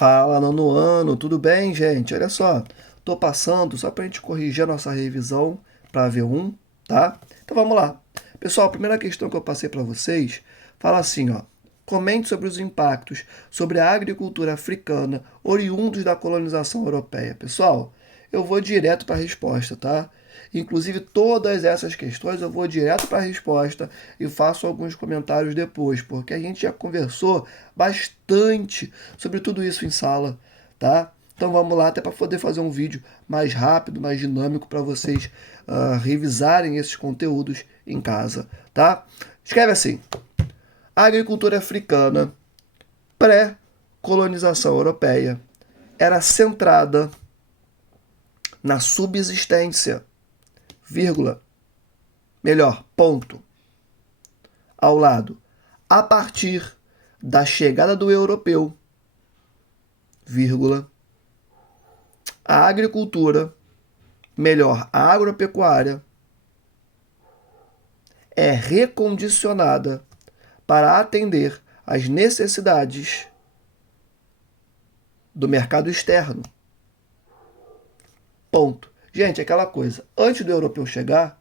Fala, nono ano, tudo bem, gente? Olha só, tô passando só para a gente corrigir a nossa revisão para a V1, tá? Então vamos lá. Pessoal, a primeira questão que eu passei para vocês fala assim, ó. Comente sobre os impactos sobre a agricultura africana oriundos da colonização europeia. Pessoal, eu vou direto para a resposta, tá? Inclusive, todas essas questões eu vou direto para a resposta e faço alguns comentários depois, porque a gente já conversou bastante sobre tudo isso em sala, tá? Então vamos lá, até para poder fazer um vídeo mais rápido, mais dinâmico para vocês revisarem esses conteúdos em casa, tá? Escreve assim: a agricultura africana pré-colonização europeia era centrada na subsistência, vírgula, melhor, ponto, ao lado, a partir da chegada do europeu, vírgula, a agricultura, melhor, a agropecuária, é recondicionada para atender às necessidades do mercado externo. Ponto. Gente, aquela coisa, antes do europeu chegar,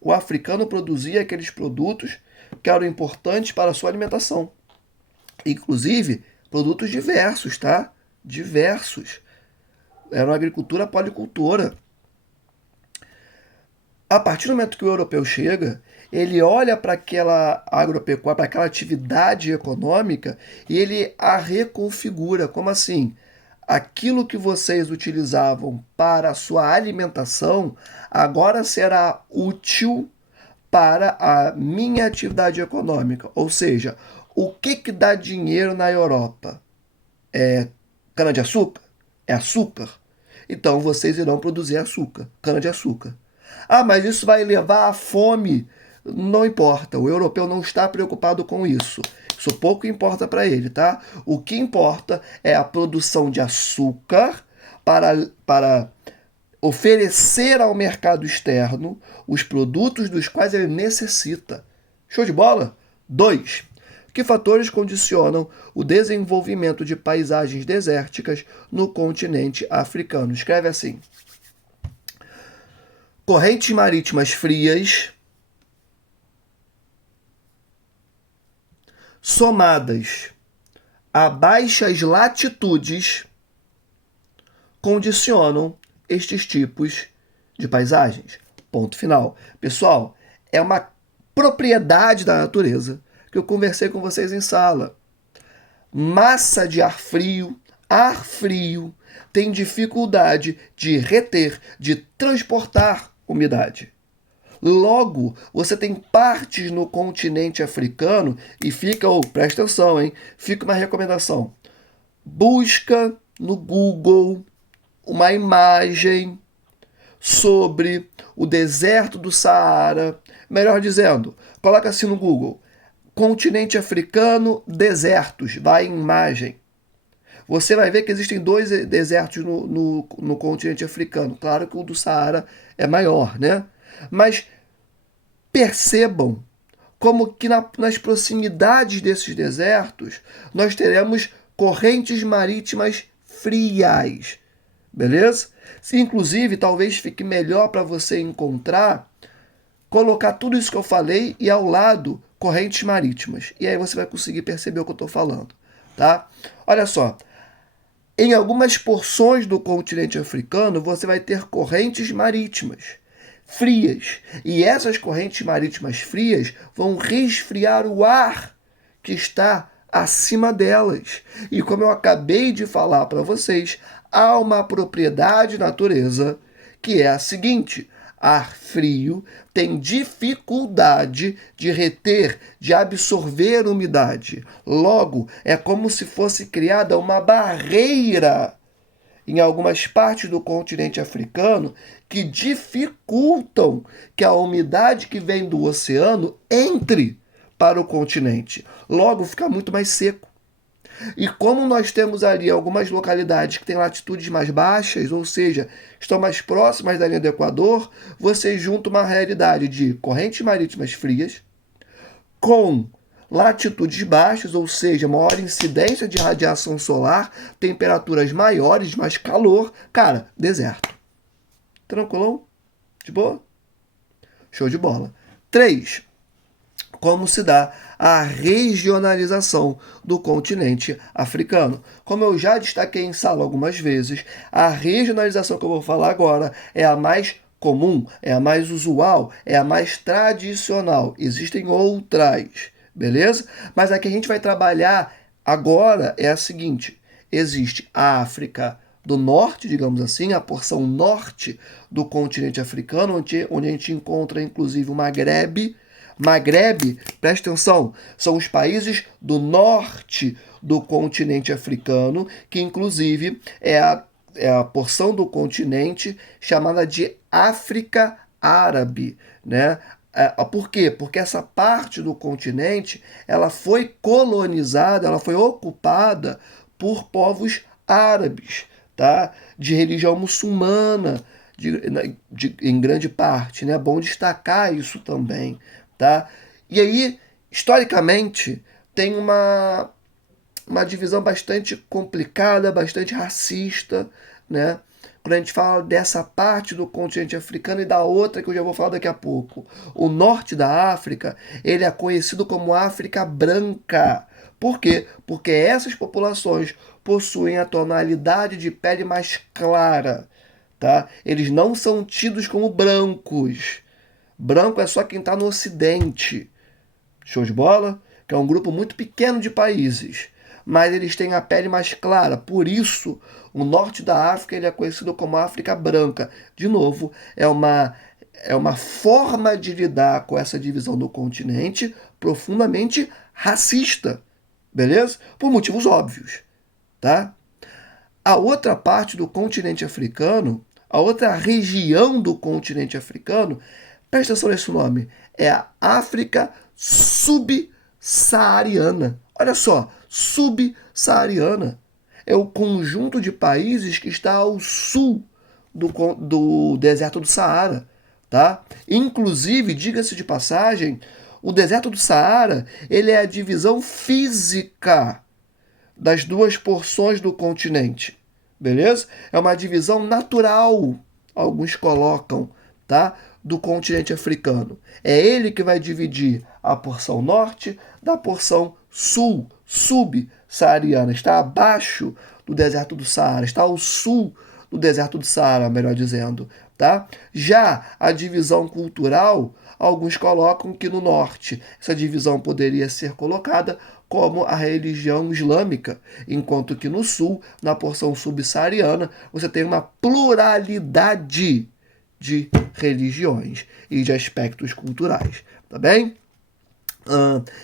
o africano produzia aqueles produtos que eram importantes para a sua alimentação. Inclusive, produtos diversos, tá? Diversos. Era uma agricultura policultora. A partir do momento que o europeu chega, ele olha para aquela agropecuária, para aquela atividade econômica e ele a reconfigura. Como assim? Aquilo que vocês utilizavam para a sua alimentação agora será útil para a minha atividade econômica. Ou seja, o que dá dinheiro na Europa? É cana-de-açúcar? É açúcar? Então vocês irão produzir açúcar, cana-de-açúcar. Ah, mas isso vai levar à fome. Não importa, o europeu não está preocupado com isso. Isso pouco importa para ele, tá? O que importa é a produção de açúcar para oferecer ao mercado externo os produtos dos quais ele necessita. Show de bola? 2. Que fatores condicionam o desenvolvimento de paisagens desérticas no continente africano? Escreve assim: correntes marítimas frias, somadas a baixas latitudes, condicionam estes tipos de paisagens. Ponto final. Pessoal, é uma propriedade da natureza que eu conversei com vocês em sala. Massa de ar frio, tem dificuldade de reter, de transportar umidade. Logo, você tem partes no continente africano e fica, presta atenção, hein? Fica uma recomendação. Busca no Google uma imagem sobre o deserto do Saara. Melhor dizendo, coloca assim no Google: continente africano, desertos. Vai em imagem. Você vai ver que existem dois desertos no continente africano. Claro que o do Saara é maior, né? Mas percebam como que nas proximidades desses desertos nós teremos correntes marítimas frias. Beleza? Inclusive, talvez fique melhor para você encontrar, colocar tudo isso que eu falei e ao lado correntes marítimas. E aí você vai conseguir perceber o que eu estou falando, tá? Olha só, em algumas porções do continente africano você vai ter correntes marítimas frias. E essas correntes marítimas frias vão resfriar o ar que está acima delas. E como eu acabei de falar para vocês, há uma propriedade natureza que é a seguinte: ar frio tem dificuldade de reter, de absorver umidade. Logo, é como se fosse criada uma barreira em algumas partes do continente africano que dificultam que a umidade que vem do oceano entre para o continente. Logo, fica muito mais seco. E como nós temos ali algumas localidades que têm latitudes mais baixas, ou seja, estão mais próximas da linha do Equador, você junta uma realidade de correntes marítimas frias com latitudes baixas, ou seja, maior incidência de radiação solar, temperaturas maiores, mais calor, cara, deserto. Tranquilão? De boa? Show de bola. 3. Como se dá a regionalização do continente africano. Como eu já destaquei em sala algumas vezes, a regionalização que eu vou falar agora é a mais comum, é a mais usual, é a mais tradicional. Existem outras, beleza? Mas a que a gente vai trabalhar agora é a seguinte: existe a África do Norte, digamos assim, a porção norte do continente africano, onde a gente encontra inclusive o Maghreb. Maghreb, presta atenção, são os países do norte do continente africano, que inclusive é a porção do continente chamada de África Árabe, né? Por quê? Porque essa parte do continente ela foi colonizada, ela foi ocupada por povos árabes, tá? De religião muçulmana, em grande parte, né? É bom destacar isso também, tá? E aí, historicamente, tem uma divisão bastante complicada, bastante racista, né? Quando a gente fala dessa parte do continente africano e da outra que eu já vou falar daqui a pouco. O norte da África, ele é conhecido como África Branca. Por quê? Porque essas populações possuem a tonalidade de pele mais clara, tá? Eles não são tidos como brancos. Branco é só quem está no Ocidente. Show de bola? Que é um grupo muito pequeno de países. Mas eles têm a pele mais clara. Por isso, o norte da África ele é conhecido como África Branca. De novo, é uma forma de lidar com essa divisão do continente profundamente racista. Beleza? Por motivos óbvios. Tá? A outra parte do continente africano, a outra região do continente africano, presta atenção nesse nome, é a África subsaariana. Olha só, subsaariana é o conjunto de países que está ao sul do deserto do Saara, tá? Inclusive, diga-se de passagem, o deserto do Saara, ele é a divisão física das duas porções do continente, beleza? É uma divisão natural, alguns colocam, tá? Do continente africano. É ele que vai dividir a porção norte da porção sul, subsaariana. Está abaixo do deserto do Saara, está ao sul do deserto do Saara, melhor dizendo, tá? Já a divisão cultural, alguns colocam que no norte essa divisão poderia ser colocada como a religião islâmica, enquanto que no sul, na porção subsaariana, você tem uma pluralidade de religiões e de aspectos culturais, tá bem?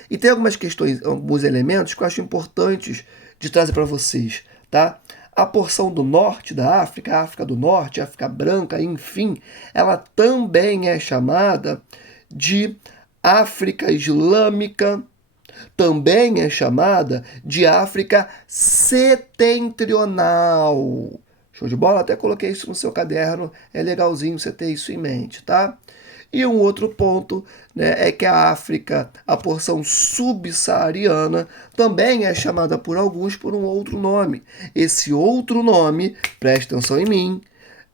E tem algumas questões, alguns elementos que eu acho importantes de trazer para vocês, tá? A porção do norte da África, a África do Norte, a África Branca, enfim, ela também é chamada de África Islâmica, também é chamada de África Setentrional. Show de bola? Até coloquei isso no seu caderno, é legalzinho você ter isso em mente, tá? E um outro ponto, né, é que a África, a porção subsaariana, também é chamada por alguns por um outro nome. Esse outro nome, presta atenção em mim,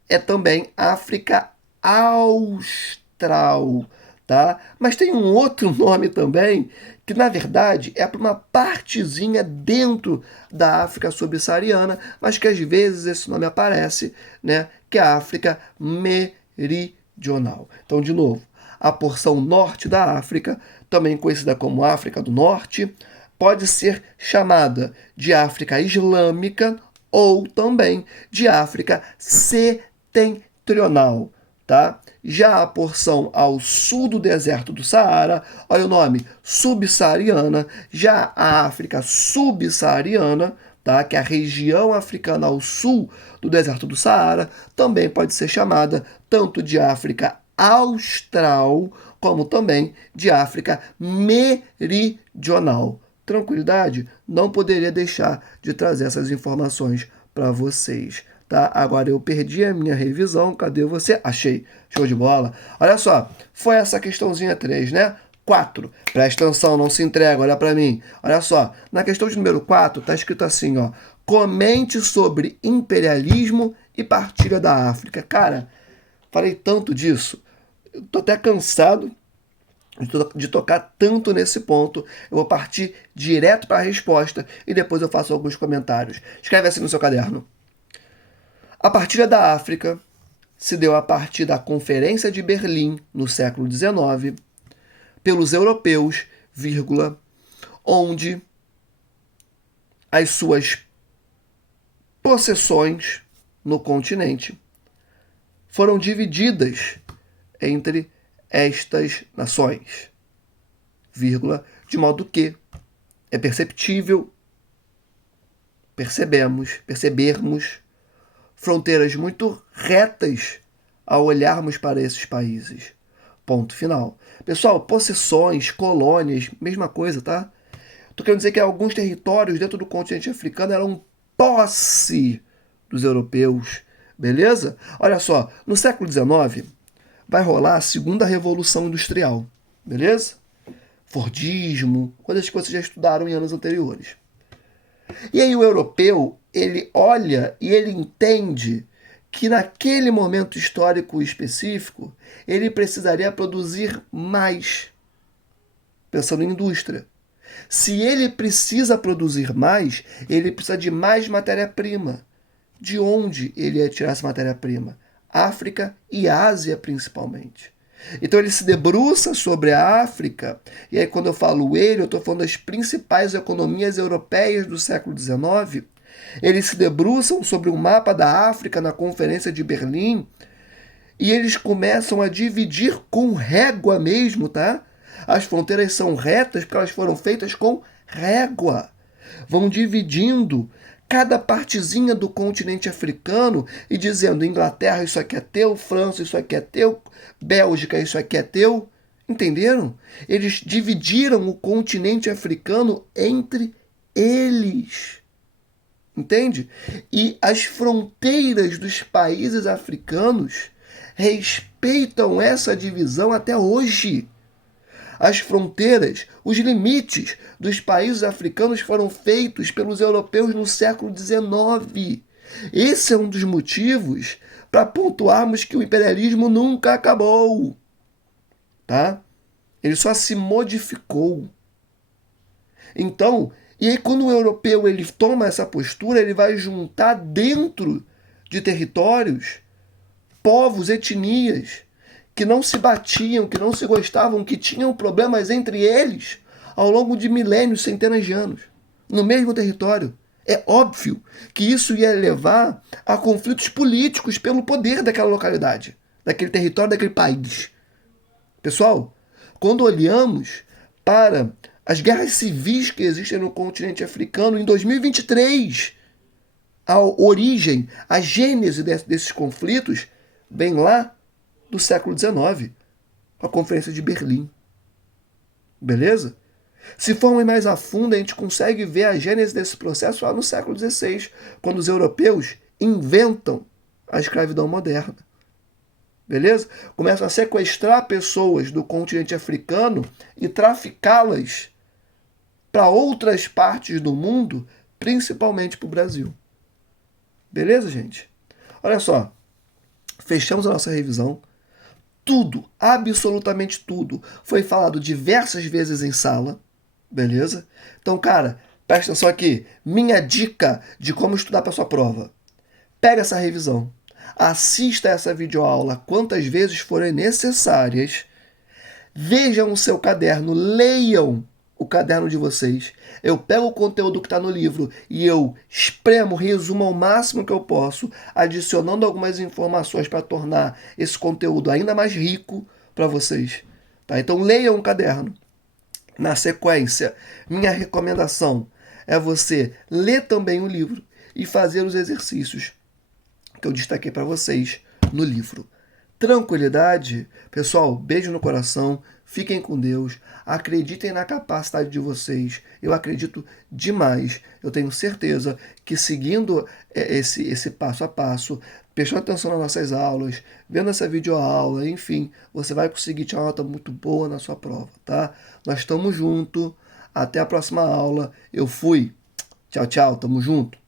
é também África Austral, tá? Mas tem um outro nome também, que na verdade é para uma partezinha dentro da África subsaariana, mas que às vezes esse nome aparece, né, que é a África Meridional. Então, de novo, a porção norte da África, também conhecida como África do Norte, pode ser chamada de África Islâmica ou também de África Setentrional, tá? Já a porção ao sul do deserto do Saara, olha o nome, subsaariana. Já a África subsaariana, tá? Que é a região africana ao sul do deserto do Saara, também pode ser chamada tanto de África Austral, como também de África Meridional. Tranquilidade? Não poderia deixar de trazer essas informações para vocês. Tá? Agora eu perdi a minha revisão. Cadê você? Achei. Show de bola. Olha só, foi essa questãozinha 3, né? 4. Presta atenção, não se entrega, olha para mim. Olha só, na questão de número 4 está escrito assim, ó. Comente sobre imperialismo e partilha da África. Cara, falei tanto disso. Eu tô até cansado de tocar tanto nesse ponto. Eu vou partir direto para a resposta e depois eu faço alguns comentários. Escreve assim no seu caderno. A partilha da África se deu a partir da Conferência de Berlim, no século XIX, pelos europeus, onde as suas possessões no continente foram divididas entre estas nações, de modo que é perceptível percebermos fronteiras muito retas ao olharmos para esses países. Ponto final. Pessoal, possessões, colônias, mesma coisa, tá? Tô querendo dizer que alguns territórios dentro do continente africano eram posse dos europeus, beleza? Olha só, no século XIX vai rolar a segunda revolução industrial, beleza? Fordismo, coisas que vocês já estudaram em anos anteriores. E aí o europeu, ele olha e ele entende que naquele momento histórico específico, ele precisaria produzir mais, pensando em indústria. Se ele precisa produzir mais, ele precisa de mais matéria-prima. De onde ele ia tirar essa matéria-prima? África e Ásia, principalmente. Então ele se debruça sobre a África, e aí quando eu falo ele, eu estou falando das principais economias europeias do século XIX. Eles se debruçam sobre o mapa da África na Conferência de Berlim, e eles começam a dividir com régua mesmo, tá? As fronteiras são retas porque elas foram feitas com régua. Vão dividindo cada partezinha do continente africano e dizendo: Inglaterra, isso aqui é teu, França, isso aqui é teu, Bélgica, isso aqui é teu. Entenderam? Eles dividiram o continente africano entre eles. Entende? E as fronteiras dos países africanos respeitam essa divisão até hoje. As fronteiras, os limites dos países africanos foram feitos pelos europeus no século XIX. Esse é um dos motivos para pontuarmos que o imperialismo nunca acabou. Tá? Ele só se modificou. Então, e aí quando o europeu ele toma essa postura, ele vai juntar dentro de territórios povos, etnias que não se batiam, que não se gostavam, que tinham problemas entre eles ao longo de milênios, centenas de anos, no mesmo território. É óbvio que isso ia levar a conflitos políticos pelo poder daquela localidade, daquele território, daquele país. Pessoal, quando olhamos para as guerras civis que existem no continente africano em 2023, a origem, a gênese desses conflitos vem lá do século XIX, a Conferência de Berlim. Beleza? Se formos mais a fundo, a gente consegue ver a gênese desse processo lá no século XVI, quando os europeus inventam a escravidão moderna. Beleza? Começam a sequestrar pessoas do continente africano e traficá-las para outras partes do mundo, principalmente para o Brasil. Beleza, gente? Olha só, fechamos a nossa revisão. Tudo, absolutamente tudo, foi falado diversas vezes em sala, beleza? Então, cara, presta atenção aqui. Minha dica de como estudar para sua prova. Pega essa revisão, assista essa videoaula quantas vezes forem necessárias, vejam o seu caderno, leiam o caderno de vocês. Eu pego o conteúdo que está no livro e eu espremo, resumo ao máximo que eu posso, adicionando algumas informações para tornar esse conteúdo ainda mais rico para vocês. Tá? Então leiam o caderno. Na sequência, minha recomendação é você ler também o livro e fazer os exercícios que eu destaquei para vocês no livro. tranquilidade. Pessoal, beijo no coração, fiquem com Deus, acreditem na capacidade de vocês. Eu acredito demais. Eu tenho certeza que seguindo esse passo a passo, prestando atenção nas nossas aulas, vendo essa videoaula, enfim, você vai conseguir tirar uma nota muito boa na sua prova, tá? Nós estamos juntos. Até a próxima aula. Eu fui. Tchau, tchau. Tamo junto.